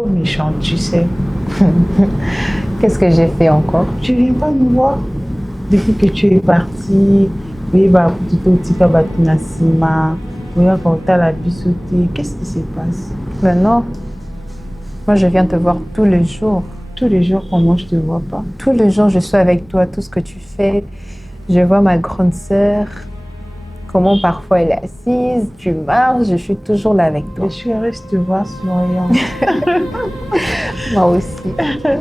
trop méchante, tu sais. Qu'est-ce que j'ai fait encore? Tu viens pas nous voir depuis que tu es parti. Oui, bah, tu t'as battu Nassima. Oui, quand tu as la bisoté. Qu'est-ce qui se passe? Ben non. Moi, je viens te voir tous les jours. Tous les jours, comment je te vois pas? Tous les jours, je suis avec toi, tout ce que tu fais. Je vois ma grande sœur, comment parfois elle est assise, tu marches, je suis toujours là avec toi. Je suis heureuse de te voir souriante. Moi aussi.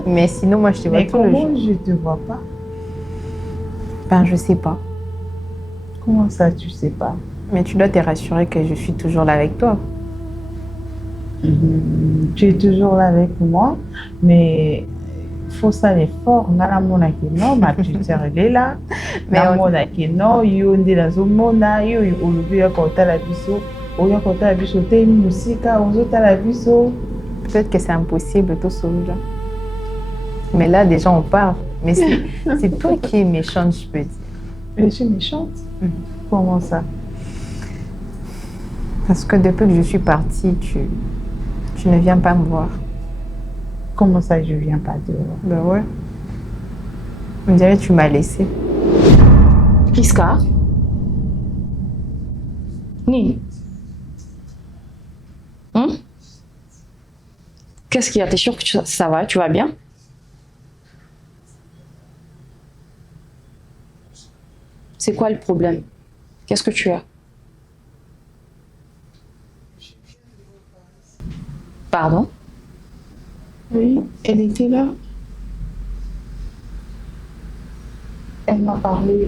Mais sinon, moi, je te vois tous les jours. Mais comment je te vois pas? Ben, je sais pas. Comment ça, tu sais pas? Mais tu dois te rassurer que je suis toujours là avec toi. Tu es toujours là avec moi, mais il faut ça l'effort. Nana mona ke non, ma petite sœur elle est là. Na mona ke non, yo ndi la zomona, yo olubi ya kota la biso, oya kota la biso te musika, ozo ta la biso. Peut-être que c'est impossible tout celui-là. Mais là déjà on parle. Mais c'est toi qui es méchante, je peux dire. Je suis méchante? Comment ça? Parce que depuis que je suis partie, tu ne viens pas me voir. Comment ça, je ne viens pas te voir? Ben ouais. On dirait que tu m'as laissé. Priska? Nini? Qu'est-ce qu'il y a? T'es sûre que ça va? Tu vas bien? C'est quoi le problème? Qu'est-ce que tu as? Pardon? Oui, elle était là. Elle m'a parlé.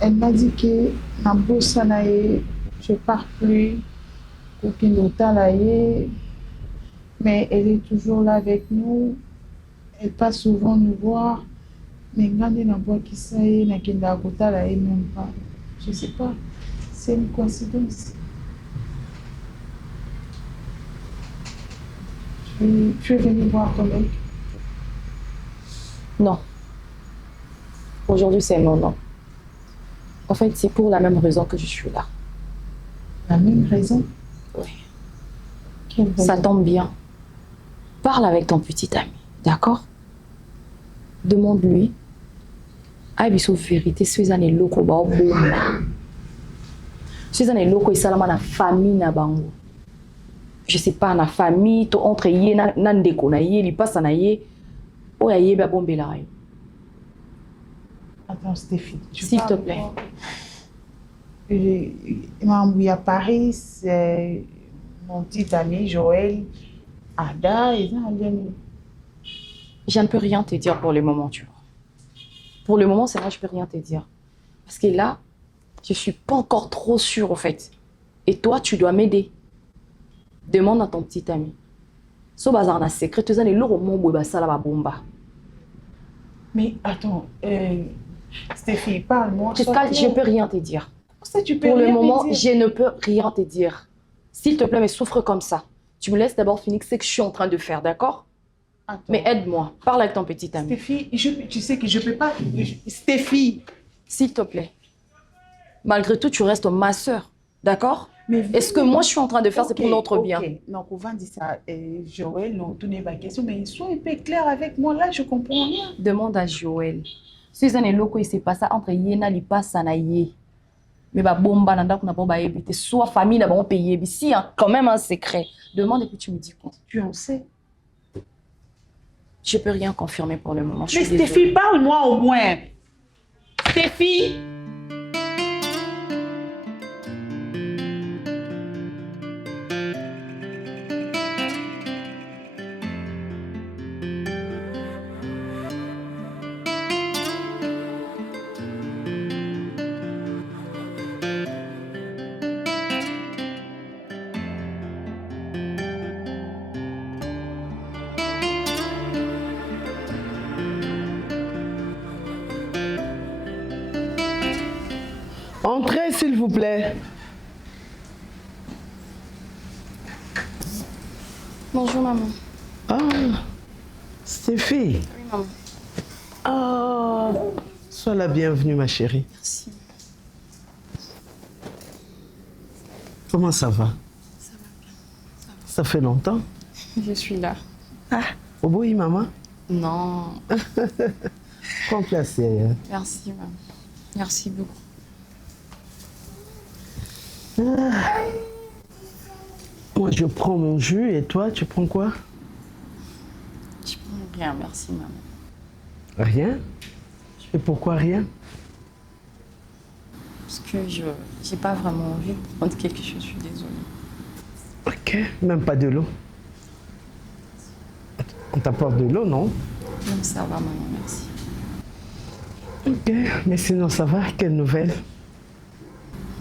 Elle m'a dit que Nambo Sanaye, je pars plus, pour qu'il nous talaye. Mais elle est toujours là avec nous. Elle passe souvent nous voir. Mais Ngane Nambo Kisaye, Nakenda Kotalaye même pas. Je sais pas. C'est une coïncidence. Tu es venu voir ton mec? Non. Aujourd'hui, c'est mon nom. En fait, c'est pour la même raison que je suis là. La même raison? Oui. Quelle raison? Ça tombe bien. Parle avec ton petit ami, d'accord? Demande-lui. Abiso vérité, suis un loko ba bomba. Suis un loko et salama na famille na bango. Je sais pas, na famille, to entre yé na ndeko na yé, li passe na yé. O ya yé ba bombe la yo. Attends, Stéphie. S'il te plaît. Il m'a envoyé à Paris, c'est mon petit ami Joël, Ada, et ça, Je ne peux rien te dire pour le moment, tu vois. Pour le moment, c'est vrai, je peux rien te dire. Parce que là, je suis pas encore trop sûre, au fait. Et toi, tu dois m'aider. Demande à ton petit ami. So bazar na secret, tu sais, les lourds au monde, ça la bomba. Mais attends, Stéphie, parle-moi. Je ne peux rien te dire. Ça, tu peux pour rien le moment, me dire. je ne peux rien te dire. S'il te plaît, mais souffre comme ça. Tu me laisses d'abord finir ce que je suis en train de faire, d'accord? Mais aide-moi. Parle avec ton petit ami. Stéphie, tu sais que je ne peux pas... Stéphie! S'il te plaît. Malgré tout, tu restes ma soeur, d'accord? Et ce que moi, je suis en train de faire, c'est pour notre bien. Donc, on va dire ça. Joël, non, tout n'est pas question, mais sois un peu clair avec moi. Là, je ne comprends rien. Demande à Joël. Suzanne et Loko, il s'est passé entre Yéna, Lipa, Sanaye. Mais bah, bomba, nanda, qu'on n'a pas évité. Soit famille, n'a pas payé. Mais si, quand même un secret. Demande et puis tu me dis quoi. Tu en sais? Je peux rien confirmer pour le moment. Mais Stéphie, parle-moi au moins. Stéphie! Entrez, s'il vous plaît. Bonjour, maman. Ah, Stéphie. Oui, maman. Ah, sois la bienvenue, ma chérie. Merci. Comment ça va? Ça va bien. Ça fait longtemps? Je suis là. Ah, oui, maman. Non. Prends place, Yaya. Merci, maman. Merci beaucoup. Moi, je prends mon jus et toi, tu prends quoi? Je prends rien, merci, maman. Rien? Et pourquoi rien? Parce que je n'ai pas vraiment envie de prendre quelque chose, je suis désolée. Ok, même pas de l'eau. On t'apporte de l'eau, non? Non, ça va, maman, merci. Ok, mais sinon ça va, quelle nouvelle?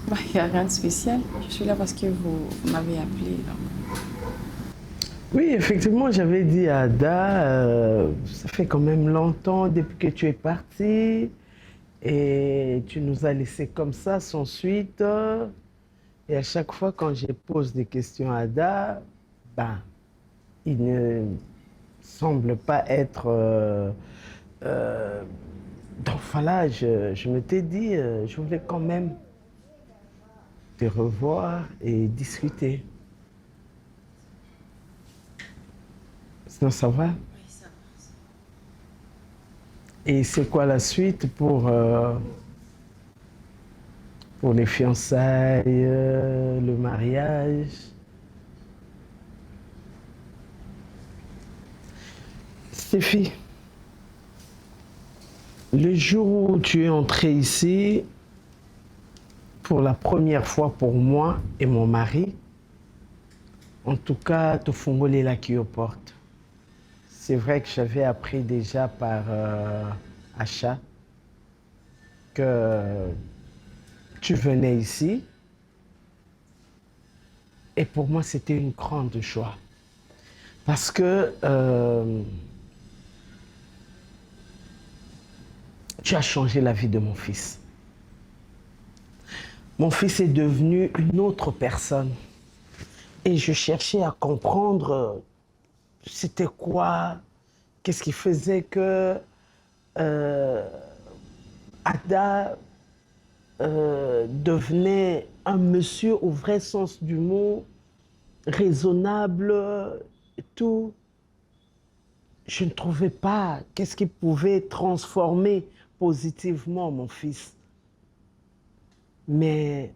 Bah, il n'y a rien de spécial. Je suis là parce que vous m'avez appelé. Donc. Oui, effectivement, j'avais dit à Ada, ça fait quand même longtemps depuis que tu es partie et tu nous as laissés comme ça, sans suite. Et à chaque fois, quand je pose des questions à Ada, ben, il ne semble pas être... donc voilà, je m'étais dit, je voulais quand même te revoir et discuter. Sinon, ça va? Oui, ça va. Et c'est quoi la suite pour les fiançailles, le mariage? Stéphie, le jour où tu es entrée ici, pour la première fois pour moi et mon mari, en tout cas, te fongolé la qui aux portes. C'est vrai que j'avais appris déjà par achat que tu venais ici. Et pour moi, c'était une grande joie. Parce que tu as changé la vie de mon fils. Mon fils est devenu une autre personne. Et je cherchais à comprendre c'était quoi, qu'est-ce qui faisait que Ada devenait un monsieur au vrai sens du mot, raisonnable et tout. Je ne trouvais pas qu'est-ce qui pouvait transformer positivement mon fils. Mais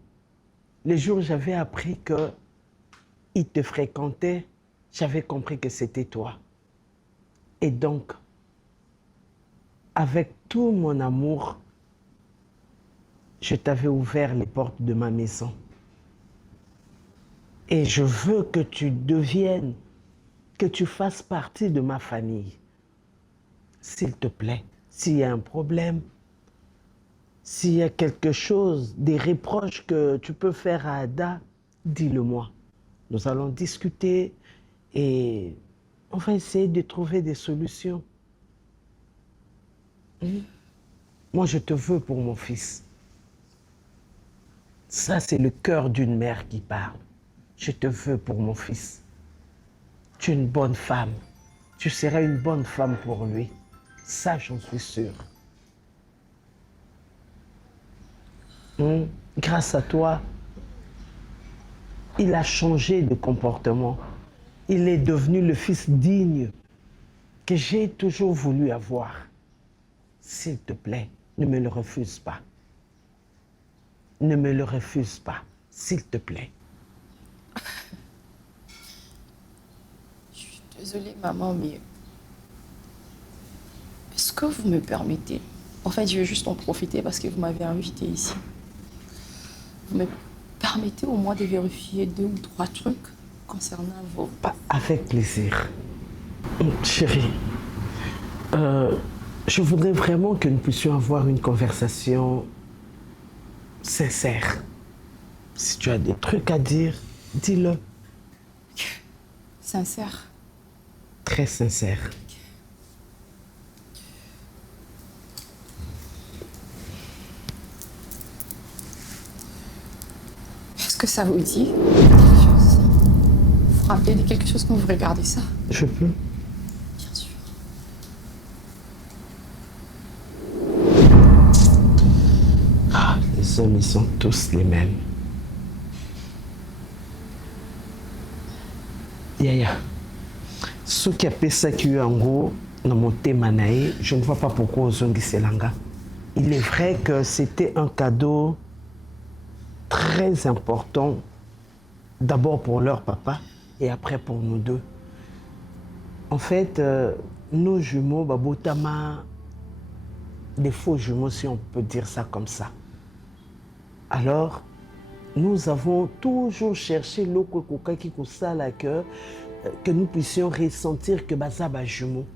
les jours où j'avais appris qu'il te fréquentait, j'avais compris que c'était toi. Et donc, avec tout mon amour, je t'avais ouvert les portes de ma maison. Et je veux que tu deviennes, que tu fasses partie de ma famille. S'il te plaît, s'il y a un problème, s'il y a quelque chose, des reproches que tu peux faire à Ada, dis-le-moi. Nous allons discuter et on va essayer de trouver des solutions. Moi, je te veux pour mon fils. Ça, c'est le cœur d'une mère qui parle. Je te veux pour mon fils. Tu es une bonne femme. Tu seras une bonne femme pour lui. Ça, j'en suis sûre. Grâce à toi, il a changé de comportement. Il est devenu le fils digne que j'ai toujours voulu avoir. S'il te plaît, ne me le refuse pas. Ne me le refuse pas, s'il te plaît. Je suis désolée, maman, mais est-ce que vous me permettez? En fait, je veux juste en profiter parce que vous m'avez invité ici. Vous me permettez au moins de vérifier 2 ou 3 trucs concernant vos... Avec plaisir. Chérie, je voudrais vraiment que nous puissions avoir une conversation sincère. Si tu as des trucs à dire, dis-le. Sincère. Très sincère. Est-ce que ça vous dit quelque chose? Vous vous rappelez de quelque chose quand vous regardez ça? Je peux. Bien sûr. Ah, les hommes, ils sont tous les mêmes. Ce qui a fait ça qui est en gros dans mon thème, je ne vois pas pourquoi Ozongi Selanga. Il est vrai que c'était un cadeau très important, d'abord pour leur papa et après pour nous deux. En fait, nos jumeaux, Babotama, des faux jumeaux, si on peut dire ça comme ça. Alors, nous avons toujours cherché que nous puissions ressentir que Bazaba jumeaux.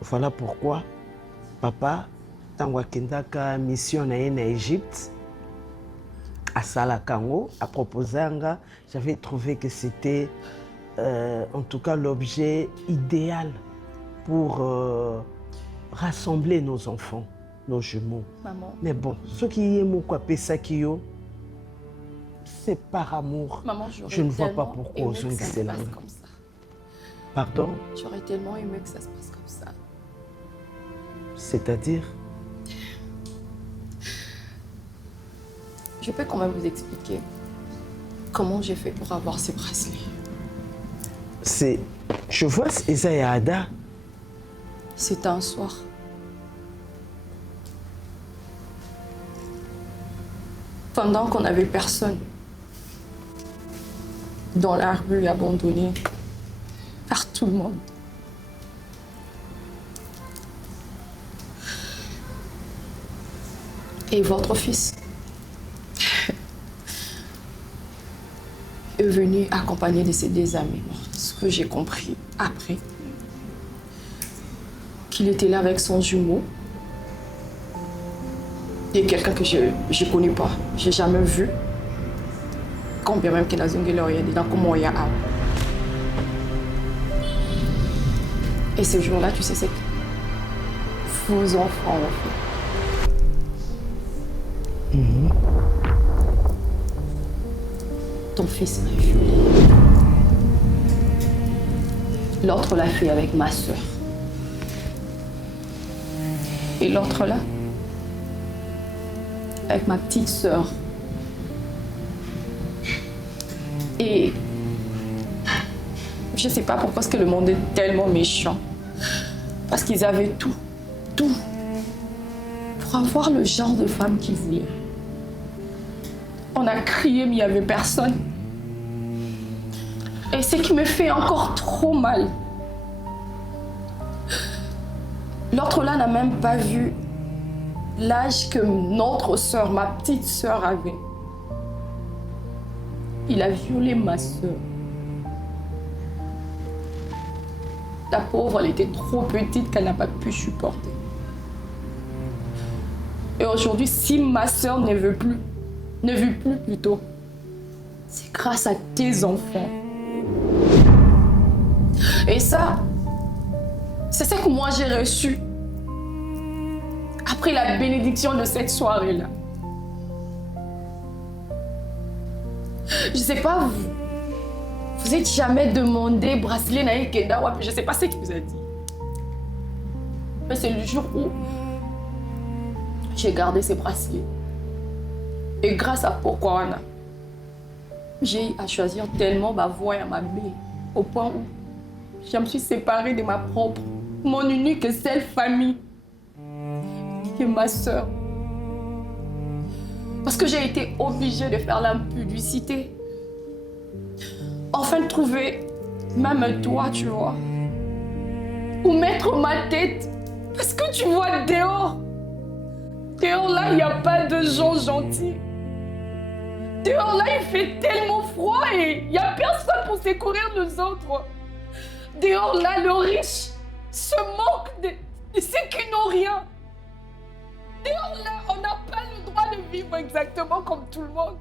Voilà pourquoi papa, tango kendaka mission na Égypte, à Salakango, à Proposanga, j'avais trouvé que c'était en tout cas l'objet idéal pour rassembler nos enfants, nos jumeaux. Maman. Mais bon, ce qui est mon quoi Pesakio, c'est par amour. Maman, je ne vois pas pourquoi aux que ça se passe comme ça. Pardon? J'aurais tellement aimé que ça se passe comme ça. C'est-à-dire? Je peux quand même vous expliquer comment j'ai fait pour avoir ces bracelets. Je vois Isaiah Ada. C'était un soir. Pendant qu'on n'avait personne dans la rue, abandonnée par tout le monde. Et votre fils est venu accompagné de ses deux amis. Ce que j'ai compris après, qu'il était là avec son jumeau et quelqu'un que je ne connais pas, je n'ai jamais vu. Combien même qu'il a zongé leur dans comment il y a. Et ce jour-là, tu sais, c'est que vos enfants ont fait. Ton fils m'a violée. L'autre l'a fait avec ma soeur. Et l'autre là, avec ma petite soeur. Et je ne sais pas pourquoi est-ce que le monde est tellement méchant. Parce qu'ils avaient tout, pour avoir le genre de femme qu'ils voulaient. On a crié, mais il n'y avait personne. Et ce qui me fait encore trop mal, l'autre là n'a même pas vu l'âge que notre sœur, ma petite sœur avait. Il a violé ma sœur. La pauvre, elle était trop petite qu'elle n'a pas pu supporter. Et aujourd'hui, si ma sœur ne vit plus plutôt, c'est grâce à tes enfants. Et ça, c'est ce que moi j'ai reçu après la bénédiction de cette soirée-là. Je sais pas, vous êtes jamais demandé bracelet naïe Kenda, je sais pas ce qu'il vous a dit. Mais c'est le jour où j'ai gardé ces bracelets. Et grâce à pourquoi Anna, j'ai eu à choisir tellement ma voix et ma baie, au point où je me suis séparée de ma propre, mon unique et seule famille, qui est ma sœur. Parce que j'ai été obligée de faire la publicité. Enfin, de trouver même toi, tu vois. Ou mettre ma tête. Parce que tu vois, dehors là, il n'y a pas de gens gentils. Dehors là, il fait tellement froid et il n'y a personne pour secourir nous autres. Dehors là, le riche se moque de ceux qui n'ont rien. Dehors là, on n'a pas le droit de vivre exactement comme tout le monde.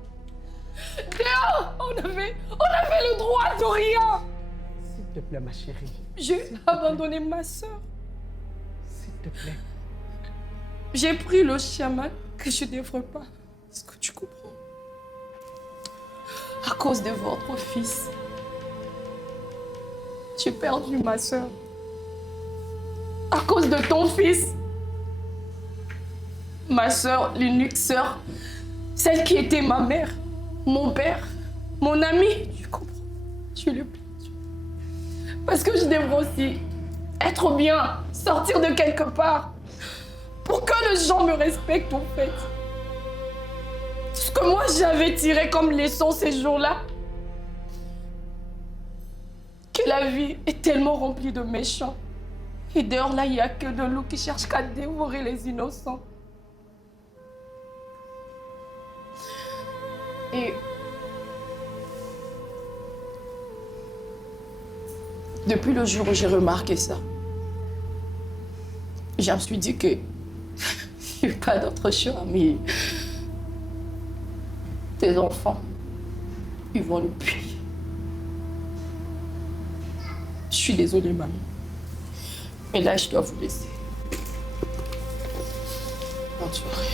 Dehors, on avait le droit de rien. S'il te plaît, ma chérie. J'ai abandonné ma soeur. S'il te plaît. J'ai pris le chemin que je ne devrais pas. Est-ce que tu comprends? À cause de votre fils, j'ai perdu ma soeur. À cause de ton fils, ma soeur, l'unique soeur, celle qui était ma mère, mon père, mon ami, tu comprends? Tu le perdu. Parce que je devrais aussi être bien, sortir de quelque part. Pour que les gens me respectent en fait. Ce que moi j'avais tiré comme leçon ces jours-là. Que la vie est tellement remplie de méchants. Et dehors là, il n'y a que de loups qui cherchent qu'à dévorer les innocents. Et depuis le jour où j'ai remarqué ça, je me suis dit que il n'y a pas d'autre choix, mais tes enfants, ils vont le payer. Je suis désolée, maman. Mais là, je dois vous laisser. Bonne soirée.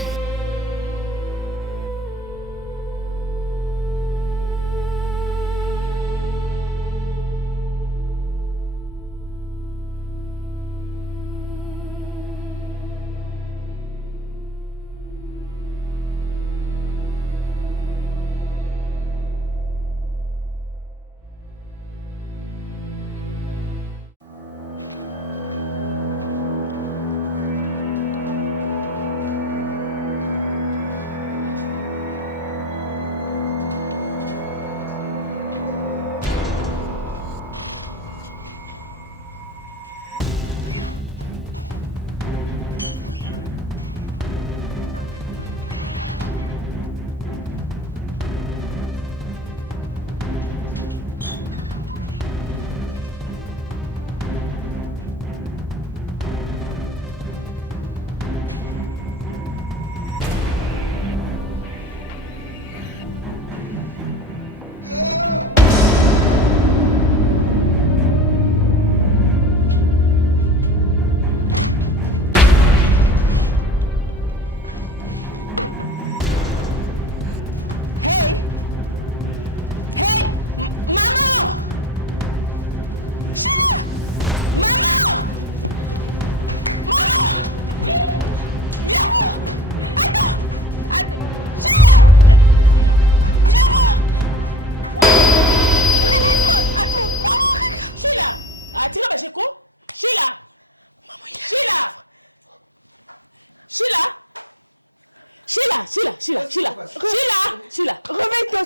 Sheila, réveille-toi.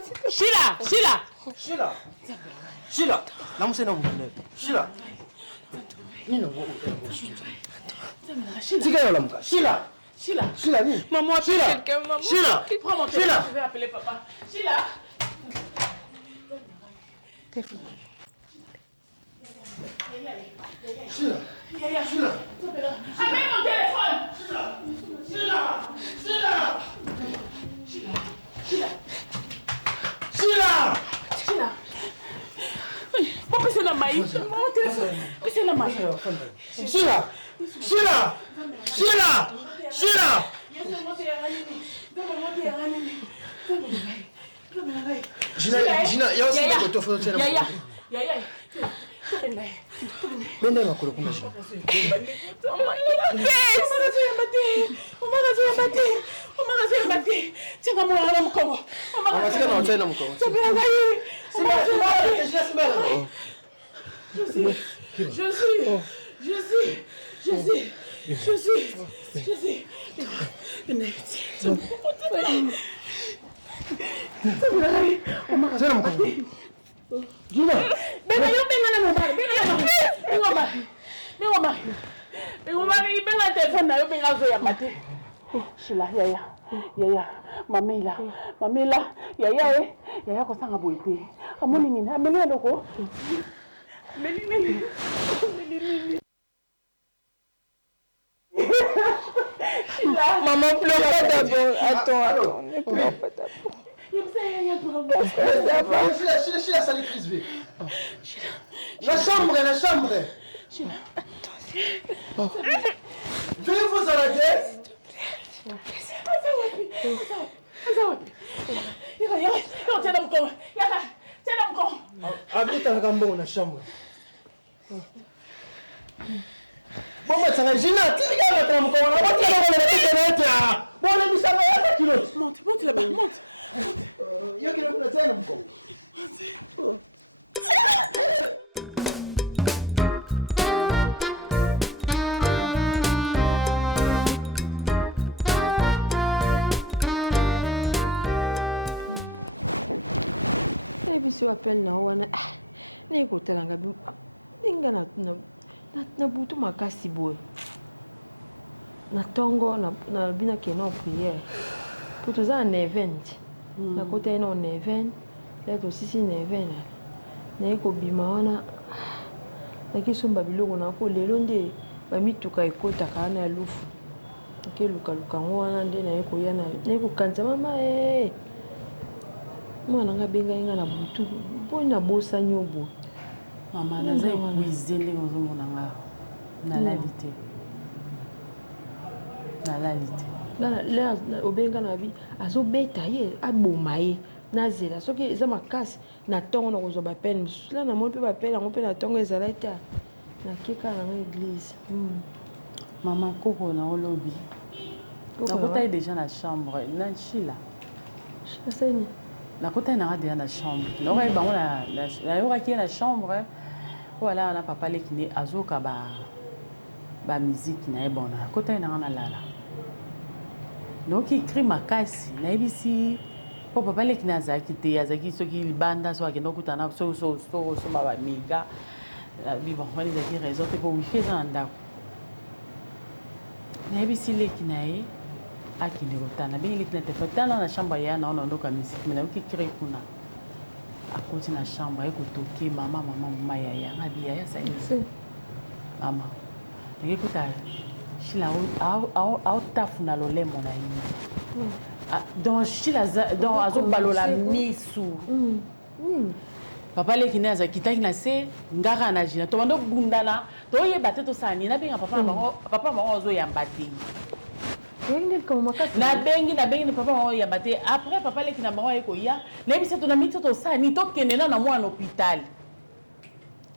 Sheila, namusena mukule. Sheila. Nino Tika yo lamuka. Sheila, nini? Maman, appelle quelqu'un, maman. Sheila, Prends mon téléphone, je vais appeler papa. Sheila. Sheila. Appelle mon téléphone. Sheila. Pourquoi c'est la maïs? Mon téléphone. C'est la maïs. Sheila. Gina, yao sina kutofa tena. Yaya. Benda makuru kuna Gina. Sheila, Yaya, Mamela, Yaya kosanga boite. Amoni nini? Ameli adoko. Meli. Maman, pleure pas d'abord. Attends, ne pleure pas d'abord. Sheila, ça les crise V. La chambre. Sheila, Veuillez vous arrêter. Habite na kambo na chambre. Mama tsanga Gina, tiga na tram ko na ba tira wala tike na tia. Bona misanga ya kilo. monte là-bas, monte. Yo kilo na tena mko. si appelle na wana ne ko telanga bi ninga na butu makasi boy na tongo na bina ke na prière pour tout ça en event na côté na en event là aussi si en event na ko bima wana na kisomba biloko na ko lelo nde ba mituka ekota kana lufu ke luka wana nde na ko yana na ko kanza mama mwana nga benga inga na butu pona bosa nyobo mama na za cuisine ngo mona nga na lalité là obenga na bi azo beta ye aboma ye na zela soki eza makasi na tongo na kozoba peine là na mo pe ba peine ngo pe na tongo ezala ta na kika na église mama koko na olobi na kota déjà na chambre na chila chaseni na kota na déjà na chambre na ba bango la yora qui na chambre voilà na papa le kine azoka ba musique na e bona kota na lala donc il crie makasi na ebisi po papa le kine azaki te azaki soki libanda so akenda kutana so ba miga bi bon wali zaki raison te po wifi za ndako na ebisi le kine akinde kotana bengi le kine te fatana na chambre ya na ondoka musique mais na ki crie kuna akoti na chambre ekotoke mama ya ngabi ya sa isi mama ngekuta shila au tafuna lolemo na yini donc shila donc azo balola misu papa le kine aza kitaki na se ngaka na jina to bando bundana to yeba te to sani na benga papa ma ozo yamba te na bengi ni papa ma yamba te après papa le kina ma eko ya na biso to na mito to sani to kende na mwana hôpital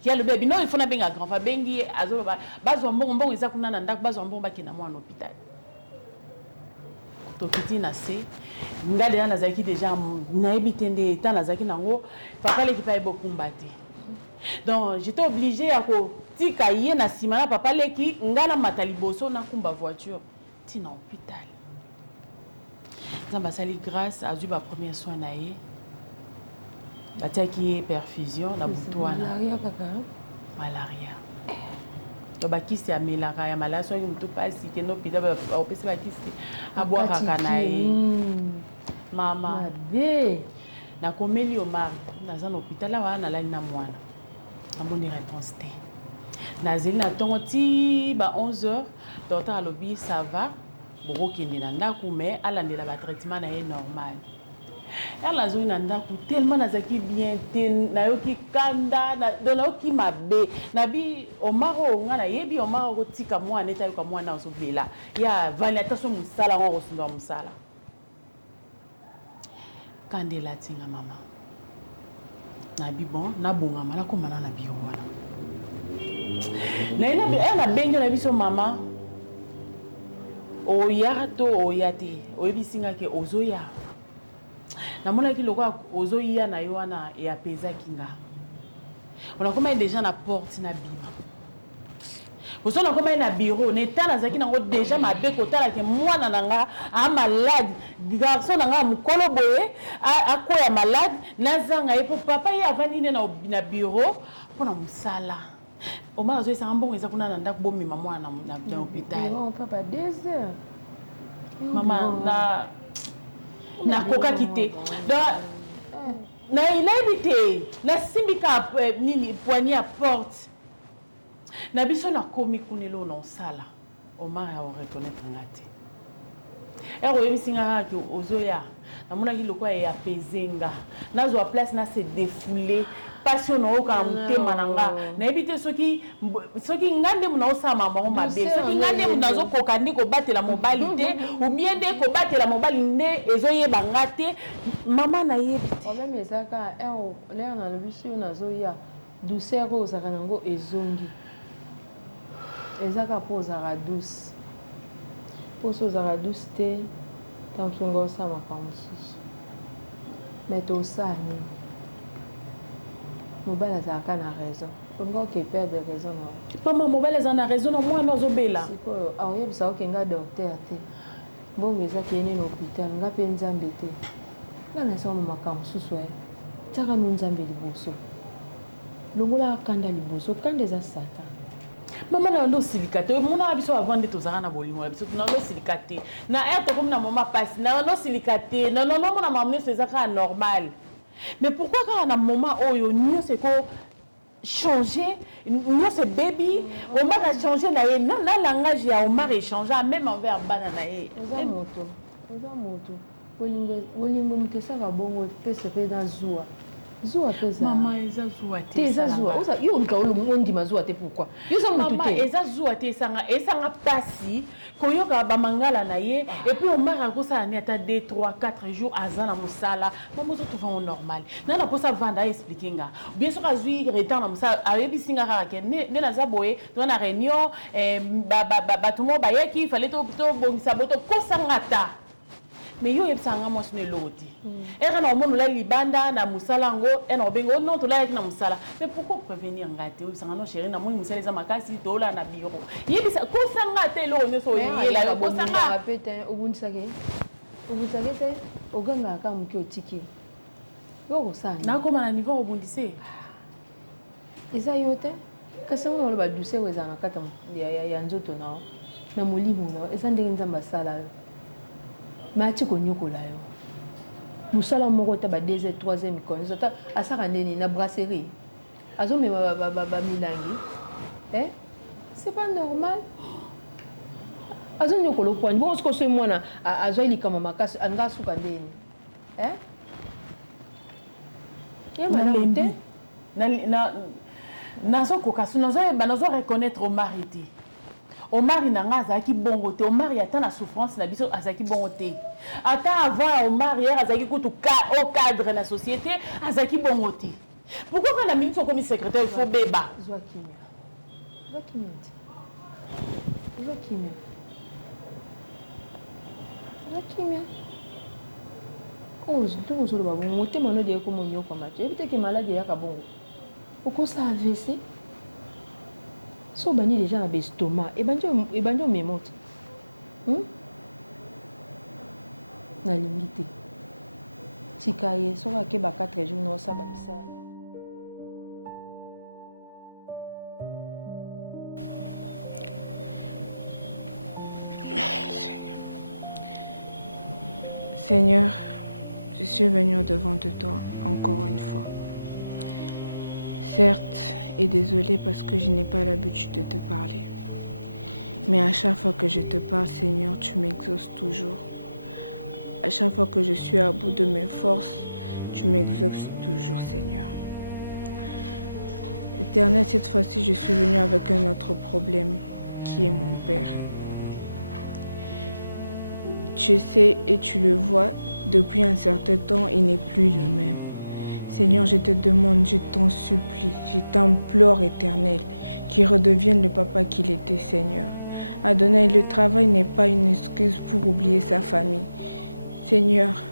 kia le bébé non il faut na benga grand fa bengi azo bazo mbongo eza kuna na ndako bazo mbongo bakina mwana hôpital to kiti na se ngade na zaki déjà na ebitende ta na zaki nango papa le ki pa ebokumbate donc j'étais obligée à ko tika ye na sima na papa le ki ngana matali boso na kumba voiture tina hôpital nzamba sali grâce a dû ba premier soin na ye bataki perfusion na butwana malaria to bakisi ya melaka ya malaso yo mtu pasi keno pida ba opesi bakisi abwa kakana ye mama be na komeli o mari na za hôpital wa na lali na mwana amoni réponse te na zeli na tongo ti ba 11h docteur alobi ça va boko kende na ndako mais alandela ba traitement na ye normal elle zone na ndako tellement nazaki bien te na yoki kanda na yoki mabe na bi omaro nga na yebi omaro ko tika mwana eta yoka mwana so bela ya vani ataso musala ngo sundwa musala kandela tinga mama na bi bon na bonga mala ko mana na bi wana na ina na benjo na biso mama oya to oyati oyebisinga ke ozoya na mona ki loko ozoya na yo wana ya peza kinga on a comme déjà na porte na bima vous on a comme na bureau neta na zaki nango déjà mabe kotala ke mwana nanga a malade garçon nanga mukolo boye a ya malade nazanga e papa ye avandi na bureau pona musala o ma zo sa mbongo eza kuna na ndako bomima mwana na hôpital papa 2 heures mama na koka kite na ilabite na simbika nini poignée à porte na biso na komi kunelo na sala o mari a reconnaître ngati ero yebisinga ki ozoya na mona ki lokwa ya pezenga na zo place na se défouler passion o ka mutema nanga na ebite soki ngande muna osama mbango mabe soki ngande muna zo koka ndi ko batela mobali te ou bien de ko batela mobali nde ezoyeba ngate mama na yebi problème ezaka l'air na lobiso na zoya douceur ko zaka nango ezongi ezaka po zaka douce po so zaka douce te tant ngo sama kamususu mais to sani mobile azalaka na raison ongo ke perdre raison na mama mobile azana raison na mwana ozobela siko aoyebisa okenga docteur te mbongo ezaki ene na hôpital nga mpe nzambe te nga na soma makambo mosusu ye Tara nunzambe liboso. Longola kanda liboso, kanda eza Satan. Maman na ndo silikate. Mona abiso avant de tozara na bolimo abiso na ndo silikate. Na erto comme na maman passe. Na ndo silikate. Non mona mamne c'est ça normal. Mais pourquoi quand on a un moment où nous c'est quoi changer, nous c'est baby, Omar a changé non langage ya Omar a changé même envers banana Oza moto. Olingo mutesa ka bongo pese pe na zuwa. Zuwa pesa. Maman eza zuwa te. Eza zuwa. Oza yo nkalo mondi mazuwa te pourquoi? Yo za mutu te. Maman eza zuwa te esanga pasi koyoka ba mangala na ye et puis Omar a kosa ni ata 2 3 4 jours azana musala. Maman zo trouva normal. Na posa vanda expliquer nga. Bien sûr azui retard na musala ayebi singa ka ke ne na za boye to na réunion ba tout monde ba yeki fallait to bongisa boto kosanga ta. Mais yo yebsanga mo sune loti. Era na omono la libanda na musala ngo ena obengo non to la na musala. Mais pourquoi prévenir ngate yebsanga no chérie na mo musala za makasi to la na biro. Yebisa ko sanga te lo ne so yela yo ko sanga rapete obunsake. Obunsake te oganga ka muki otiki. Yo ko sanga. Na ko mana niveau obundise. Eza yote. Kasa mo lo ba douce weza na kata ya nzoto na molimo na eza ndenge nzamba sala yo. Mati konyokola yo. Musala moko ta ba 2e 3e konyo sota asaka ndeni na brasserie. Azo me ba milangi. C'est pas normal. Azo nyokolo kwani bon ce que c'est moi na azo ili kama makasi anga suka ndeni. Madame te na zo kokasu na zo reconnaître Omar ite. Omar inanga azaki bongo te Omar yata na souffrance na biso azaki bongo te ata avant Omar hier azaki kutu au cadre na société azaki bongo te pourquoi quand la ministre comme secrétaire il faut beba Zakimia oh tout sur le babo motema no de ko mo nyoko macho ebite ke malade ya ka bongo okosa AVC. So bani déjà na bestoma et banjo memote. Na limite. Tikaye so ka ke ba 4 jours no sa ba misala. Seigneur, je suis venue au-devant de toi encore une fois. Certes, et désolée parce que je n'ai pas l'habitude de te parler. Mais à chaque fois que je te parle, Seigneur, tu m'exauces toujours. À chaque fois que je suis à bout de mes forces, tu m'exauces toujours, Seigneur. Éternel, cette fois-ci, je suis venue avec un autre problème, qui est mon père. Tu sais et tu le vois, depuis un certain temps, il n'est plus le même. Seigneur, je te demande, je t'en supplie, je t'implore, Éternel, qu'il redevienne le papa qu'il était, Seigneur. Adonai, le travail n'est pas une excuse pour oublier sa famille. Seigneur,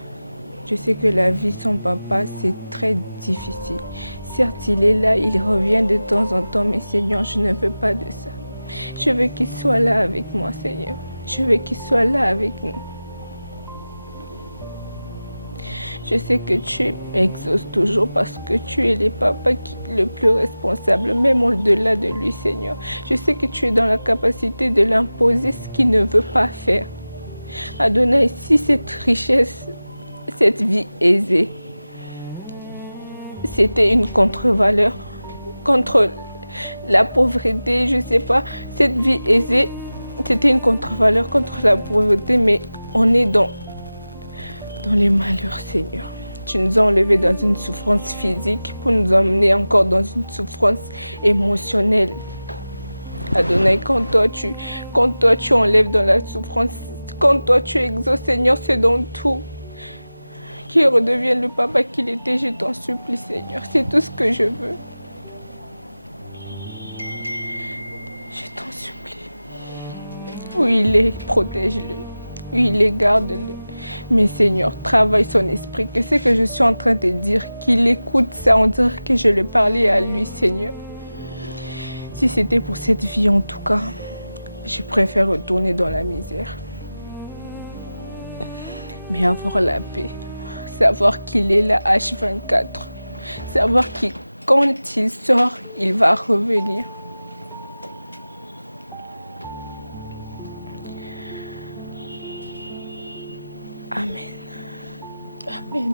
je sais que la vie sans papa, c'est très difficile. Certes, il est là, il revient de temps en temps, mais Seigneur, je ne veux pas de ça. Je veux qu'il soit là avec moi, Seigneur. Je veux qu'il soit là avec nous. Je sais que tu m'exauces toujours parce que tu es le papa qui est le plus responsable, même au-delà de lui, Seigneur. Je sais que tu es dans la capacité de l'imposer ce qu'il ne veut pas faire. Adonai, si cette richesse, cette vie aisée, c'était une contre-valeur contre la pauvreté, je ne sais pas, cette vie aisée, c'était une contre-valeur contre la pauvreté, mais on est dans les malheurs, Seigneur. Tu nous as enlevés dans une souffrance physique pour nous emmener encore dans une souffrance émotionnelle. Adonai, quand toi tu enlèves dans la souffrance, quand toi tu exauces, Seigneur, c'est dans tout. Qu'il redevienne le papa qu'il était, je t'en supplie, Seigneur. C'est tout ce que je veux. Je t'en supplie. Où il est, protège-le. Où il est, garde-le. Mais Seigneur, travaille son esprit. Que c'est que je suis en train de dire, qu'il écoute ça, on dirait que je le parlais à lui, Seigneur. Si c'était pour cette vie, en tout cas, je préfère retourner dans la misère. Mais avoir la paix, savoir qu'il est là H24, savoir que quand il sort, il va revenir. Amen. Amen.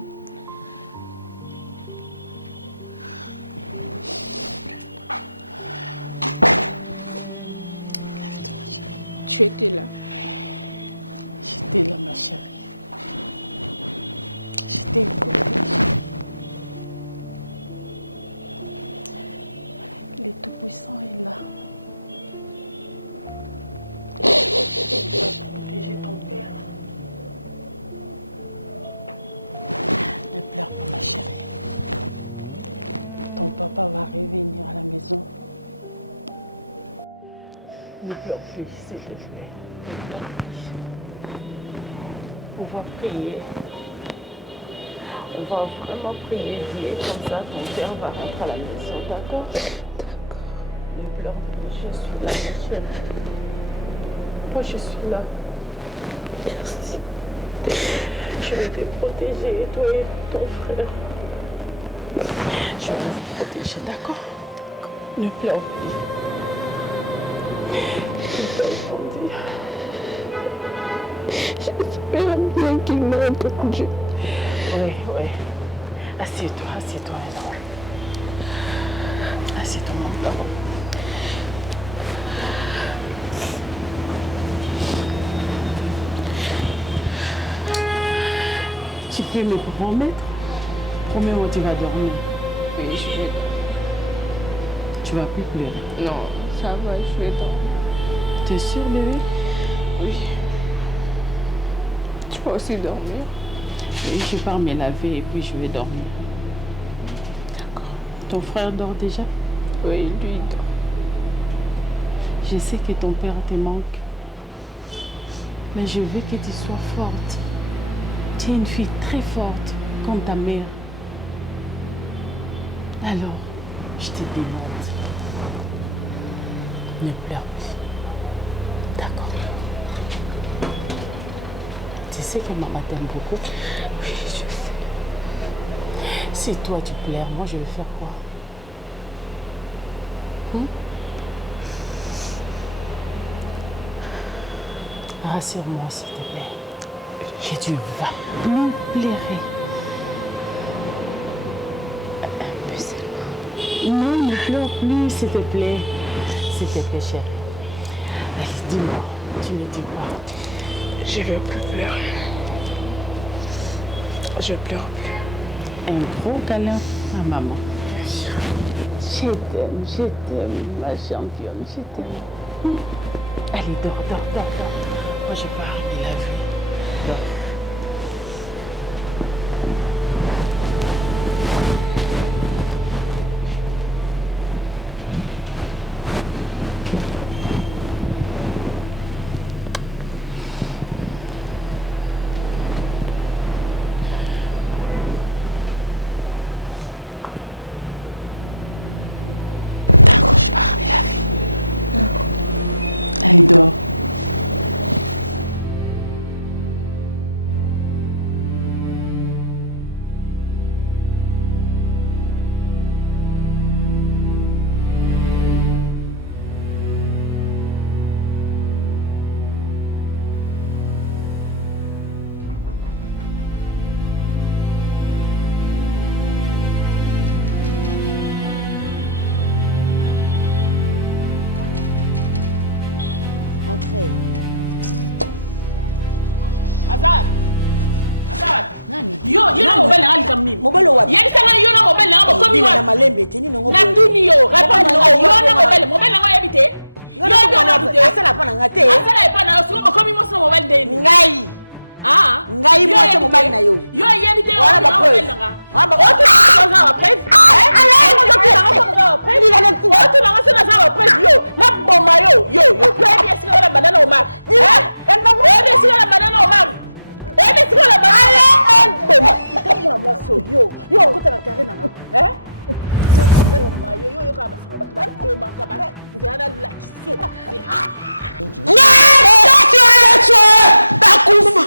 Tu étais là. J'étais là, ma chérie. J'étais protégée. Le Tout-Puissant est là. Il va protéger ton père. Ne pleure pas, ma chérie. Ton papa va revenir à la maison. Ne pleure plus, s'il te plaît. Ne pleure plus. On va prier. On va vraiment prier Dieu. Comme ça, ton père va rentrer à la maison. D'accord? D'accord. Ne pleure plus. Je suis là, ma chérie. Moi, je suis là. Merci. Je vais te protéger, toi et ton frère. Je vais vous protéger, d'accord? Ne pleure plus. Ne pleure grandir. J'espère bien qu'il m'a entendu. Oui, oui. Assieds-toi, assieds-toi maintenant. Assieds-toi, mon père. Tu peux me promettre? Promets-moi, tu vas dormir. Oui, je vais dormir. Tu vas plus pleurer. Non, ça va, je vais dormir. Tu es sûre, bébé? Oui. Tu vas aussi dormir? Oui, je pars me laver et puis je vais dormir. D'accord. Ton frère dort déjà? Oui, lui il dort. Je sais que ton père te manque. Mais je veux que tu sois forte. Tu es une fille très forte comme ta mère. Alors, je te demande, ne pleure plus. D'accord? Tu sais que maman t'aime beaucoup? Oui, je sais. Si toi tu pleures, moi je vais faire quoi? Rassure-moi s'il te plaît. Que tu vas plus pleurer. Un peu seulement. Non, ne pleure plus, s'il te plaît. S'il te plaît, chérie. Allez, dis-moi, tu ne dis pas. Je veux plus pleurer. Je pleure plus. Un gros câlin à maman. Je t'aime, ma championne, je t'aime. Allez, dors. Moi, je pars me laver. Dors. Allez, dors. Entrez. Azad. Nani? Yo na mobile na ngali kamni. Mobile wapi? Yeli sanga yo na mobile na komi wa. Na malembe teni ngo. Na tuni yo. Rappelle yo na mobile na ngo yebite. Yo na mobile. Asala pa na ngate. Asala pa na so komi mo na mobile de ni. Ngai. Ah, ngai mo cha mobile na yo. Yo yebite yo na mobile na nga. Waba otu na za preuve. Allez, mo to na nga za preuve. Ni na tu. Otu na nga za preuve yo. Na bomba yo. Yo yebi esika na banana o ma. Yebi esika na banana o ma. Yebi esika na banana. Kama mwaso yo ngota na kare na nga. Yo ka basa ba toma ka ba. Zana la kiso. Takuma.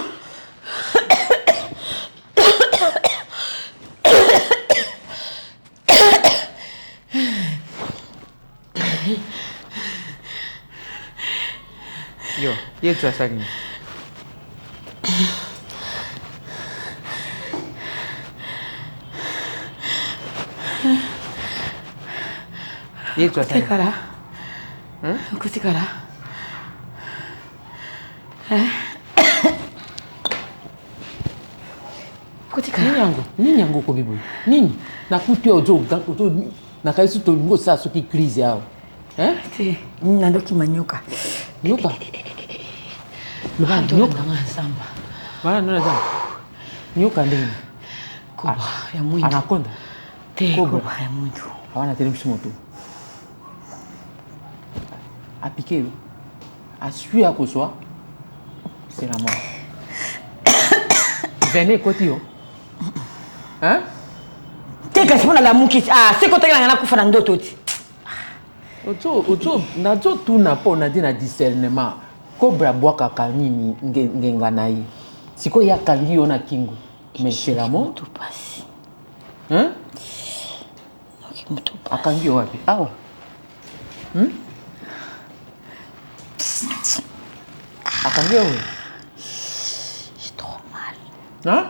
Yo, ye tu as ça. Ye tu as ça. Tekala. Hein? Kutikala. Kutikala. Nini yango ko bibo? Nini? Na kutu ozo na kaisu to ngo sa soki crise yao. Hein? Te, nandoki manyoka. Nyoka. Nyoka samba. Bana nona za. Nyoka ndeni. Koba ya mwindu. Anakonda. Te koba ya mwindu. Hawana teremsha moto. À piquer, à suivre à quoi c'est la mort. Venez côté hein? T'es qu'à ce moment la mouki ah c'est côté là on a coupé dans d'autres autres. Oto na zo tout na pas on a dit na discernement. Cobra bois kaka nini ngenga na yi. Siko ya kangi ona kingo. Mais c'est la mort tout passe. Hein? OK muto. Akangi wapi? Ah. Akangi wewe? J'ai trop mal. Hein?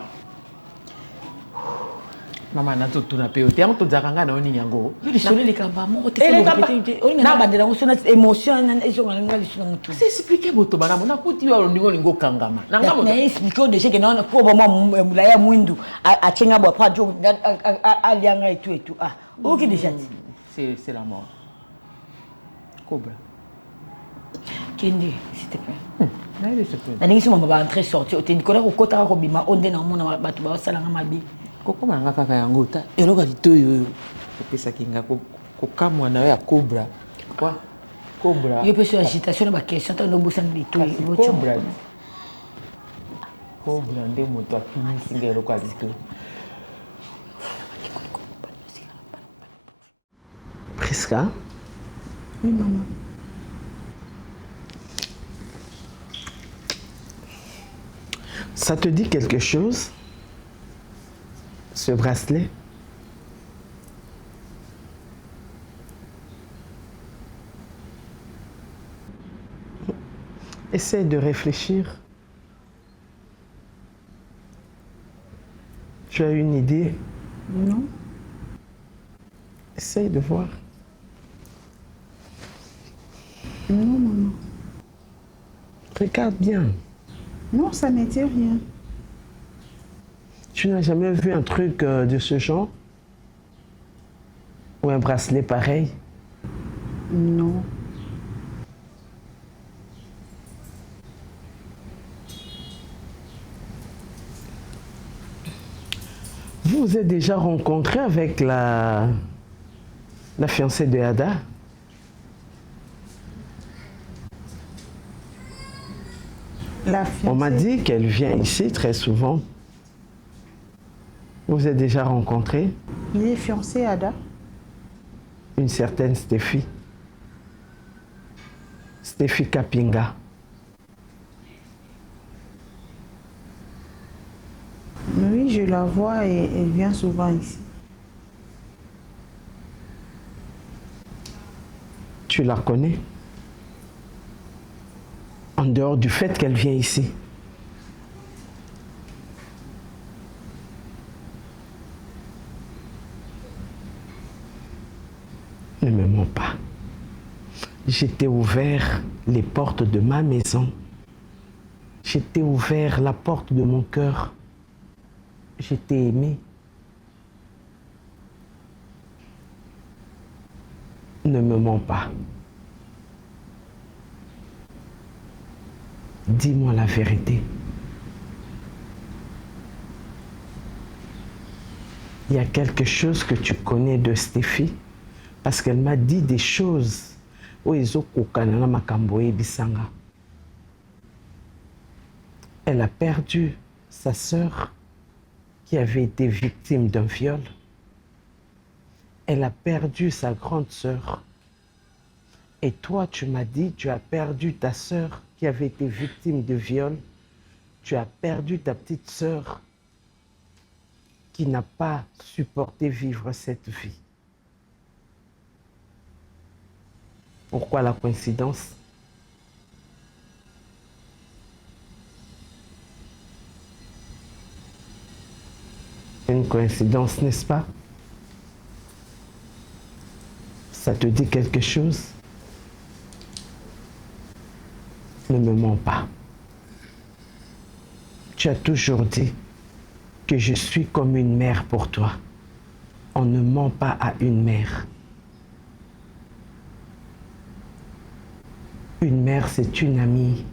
Mama na to tuna pe ote to zakanga na oni nyango. Yuli sole le kamba mo te ko répéter on na bandela on sona émotion na ezo ngala lisuna mutu. C'est expliquer boto bana mona kuti wa ndingo lingo kangama. Na ngamo na expliquer de que na ko ba mo mulaya mwindu a chenga bo pa jo alianga et tout ah. OK déjà. C'est la mort. Cobra. Kendi, s'il te plaît. Naïle se plaît. Na ningi soma ba entrer sortir o te ndikola ko kota ko bima onde na mona batu ba sala ngamabi. Koko manga kaka yango ta. Eloka litoyo opesa kinga ko kamwa na ya cobra. Quoi? Cobra. Yo peso agitation na ba question ta no bosa litoyo. Cobra. Cobra nde moto akini singa eloka litoyo. Priska? Oui, maman. Ça te dit quelque chose, ce bracelet? Essaie de réfléchir. Tu as une idée? Non. Essaie de voir. Non, maman. Regarde bien. Non, ça ne dit rien. Tu n'as jamais vu un truc de ce genre? Ou un bracelet pareil? Non. Vous vous êtes déjà rencontré avec la fiancée de Ada? On m'a dit qu'elle vient ici très souvent. Vous vous êtes déjà rencontrés? Il est fiancé, Ada. Une certaine Stéphie. Stéphie Kapinga. Oui, je la vois et elle vient souvent ici. Tu la connais? En dehors du fait qu'elle vient ici. Ne me mens pas. Je t'ai ouvert les portes de ma maison. Je t'ai ouvert la porte de mon cœur. Je t'ai aimé. Ne me mens pas. Dis-moi la vérité. Il y a quelque chose que tu connais de Stéphie parce qu'elle m'a dit des choses. Elle a perdu sa sœur qui avait été victime d'un viol. Elle a perdu sa grande sœur. Et toi, tu m'as dit, tu as perdu ta sœur qui avait été victime de viol. Tu as perdu ta petite sœur qui n'a pas supporté vivre cette vie. Pourquoi la coïncidence? une coïncidence, n'est-ce pas? Ça te dit quelque chose? Ne me mens pas. Tu as toujours dit que je suis comme une mère pour toi. On ne ment pas à une mère. Une mère, c'est une amie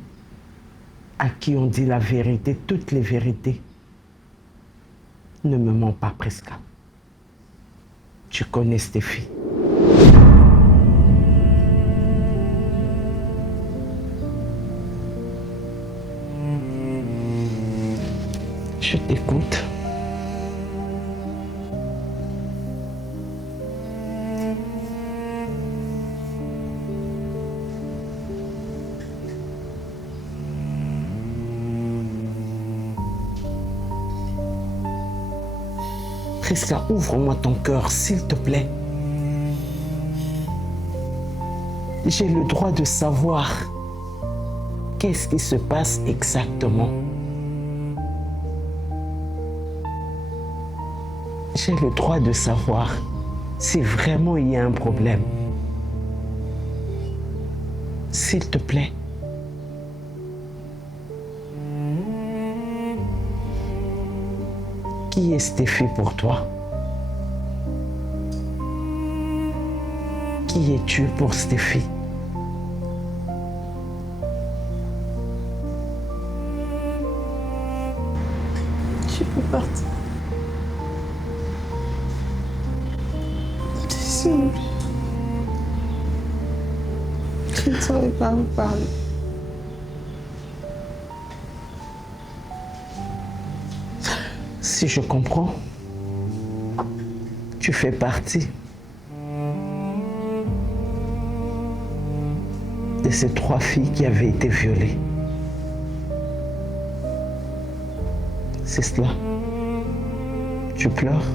à qui on dit la vérité, toutes les vérités. Ne me mens pas, Prisca. Tu connais Stéphie. Je t'écoute. Prisca, ouvre-moi ton cœur, s'il te plaît. J'ai le droit de savoir qu'est-ce qui se passe exactement. J'ai le droit de savoir si vraiment il y a un problème. S'il te plaît. Qui est Stéphie pour toi? Qui es-tu pour Stéphie? Je peux partir. Désolée. Je ne saurais pas vous parler. Si je comprends, tu fais partie de ces 3 filles qui avaient été violées. C'est cela. Tu pleures?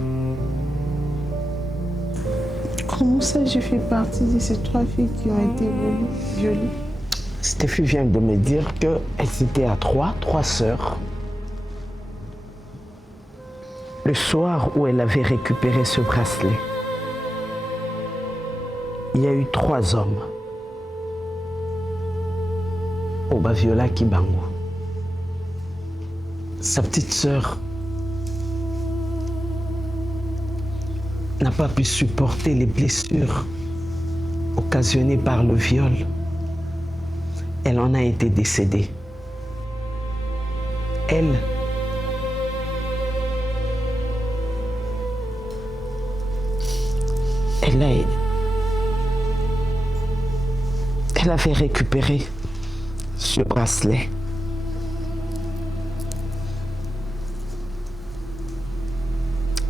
Comment ça, je fais partie de ces 3 filles qui ont été violées? Stéphie vient de me dire qu'elles étaient à 3 sœurs. Le soir où elle avait récupéré ce bracelet, il y a eu 3 hommes au Baviola Kibango. Sa petite sœur n'a pas pu supporter les blessures occasionnées par le viol. Elle en a été décédée. Elle avait récupéré ce bracelet.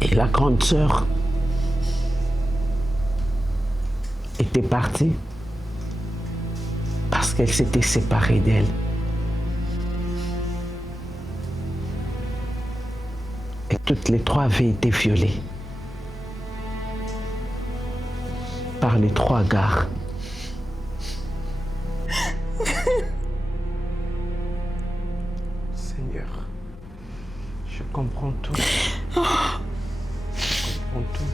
Et la grande sœur était partie parce qu'elle s'était séparée d'elle. Et toutes les 3 avaient été violées par les 3 gars. Seigneur, je comprends tout. Je comprends tout.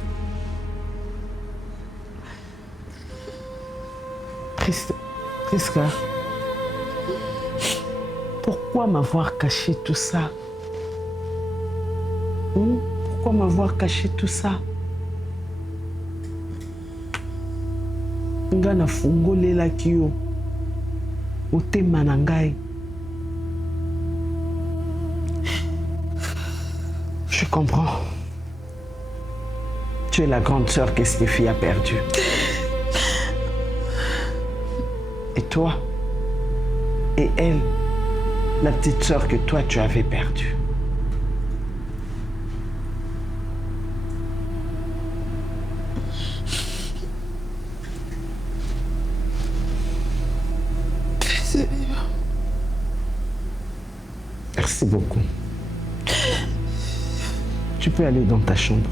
Prisca, pourquoi m'avoir caché tout ça? Pourquoi m'avoir caché tout ça? Nga na fungolelaki yo motema na ngai. Je comprends. Tu es la grande sœur que Stéphie a perdue. Et toi, et elle, la petite sœur que toi tu avais perdue. Merci beaucoup. Tu peux aller dans ta chambre.